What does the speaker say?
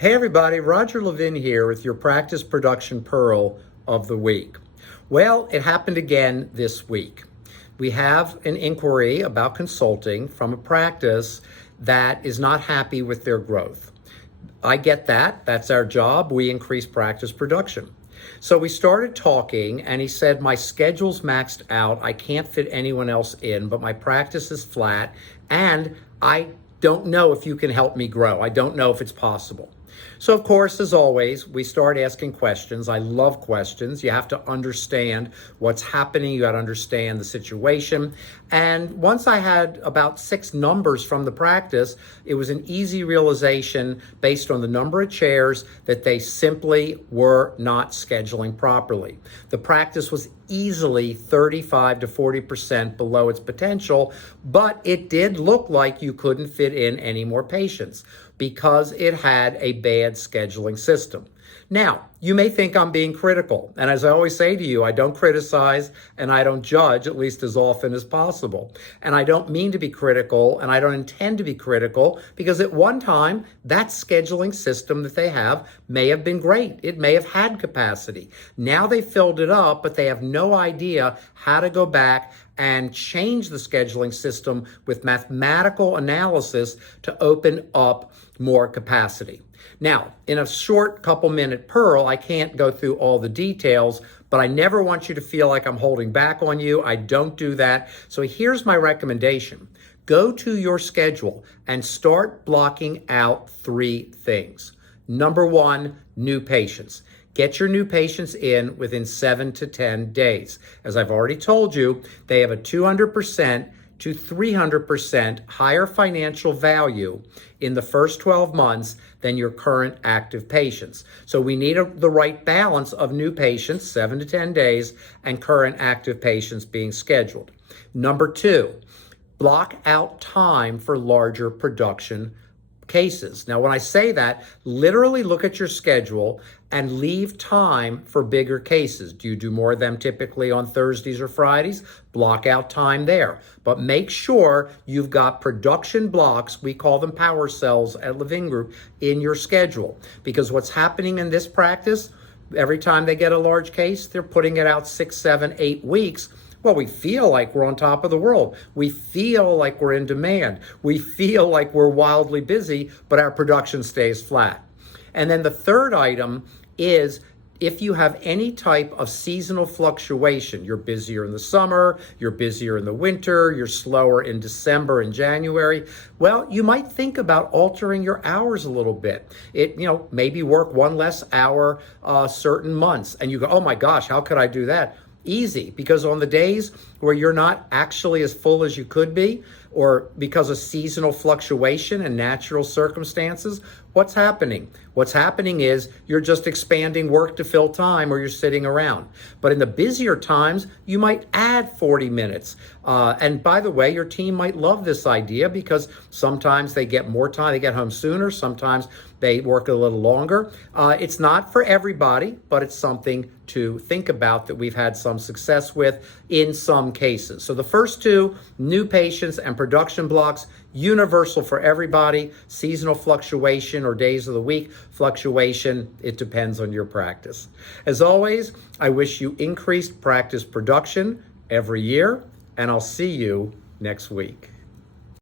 Hey everybody, Roger Levin here with your Practice Production Pearl of the week. Well, it happened again this week. We have an inquiry about consulting from a practice that is not happy with their growth. I get that. That's our job. We increase practice production. So we started talking and he said, my schedule's maxed out. I can't fit anyone else in, but my practice is flat and I don't know if you can help me grow. I don't know if it's possible. So of course, as always, we start asking questions. I love questions. You have to understand what's happening. You got to understand the situation. And once I had about 6 numbers from the practice, it was an easy realization based on the number of chairs that they simply were not scheduling properly. The practice was easily 35 to 40% below its potential, but it did look like you couldn't fit in any more patients because it had a bad scheduling system. Now, you may think I'm being critical, and as I always say to you, I don't criticize and I don't judge, at least as often as possible. And I don't mean to be critical, and I don't intend to be critical, because at one time, that scheduling system that they have may have been great. It may have had capacity. Now they filled it up, but they have no idea how to go back and change the scheduling system with mathematical analysis to open up more capacity. Now, in a short couple-minute Pearl, I can't go through all the details, but I never want you to feel like I'm holding back on you. I don't do that. So here's my recommendation. Go to your schedule and start blocking out 3 things. Number 1, new patients. Get your new patients in within 7 to 10 days. As I've already told you, they have a 200% to 300% higher financial value in the first 12 months than your current active patients. So we need the right balance of new patients, 7 to 10 days, and current active patients being scheduled. Number 2, block out time for larger production cases. Now, when I say that, literally look at your schedule and leave time for bigger cases. Do you do more of them typically on Thursdays or Fridays? Block out time there. But make sure you've got production blocks, we call them power cells at Levin Group, in your schedule. Because what's happening in this practice, every time they get a large case, they're putting it out 6, 7, 8 weeks. Well, we feel like we're on top of the world. We feel like we're in demand. We feel like we're wildly busy, but our production stays flat. And then the third item is if you have any type of seasonal fluctuation, you're busier in the summer, you're busier in the winter, you're slower in December and January, well, you might think about altering your hours a little bit. Maybe work 1 less hour certain months. And you go, oh my gosh, how could I do that? Easy, because on the days where you're not actually as full as you could be, or because of seasonal fluctuation and natural circumstances, what's happening? What's happening is you're just expanding work to fill time, or you're sitting around. But in the busier times, you might add 40 minutes. And by the way, your team might love this idea because sometimes they get more time, they get home sooner, sometimes they work a little longer. It's not for everybody, but it's something to think about that we've had some success with in some cases. So the first 2, new patients and production blocks, universal for everybody. Seasonal fluctuation or days of the week fluctuation, it depends on your practice. As always, I wish you increased practice production every year, and I'll see you next week.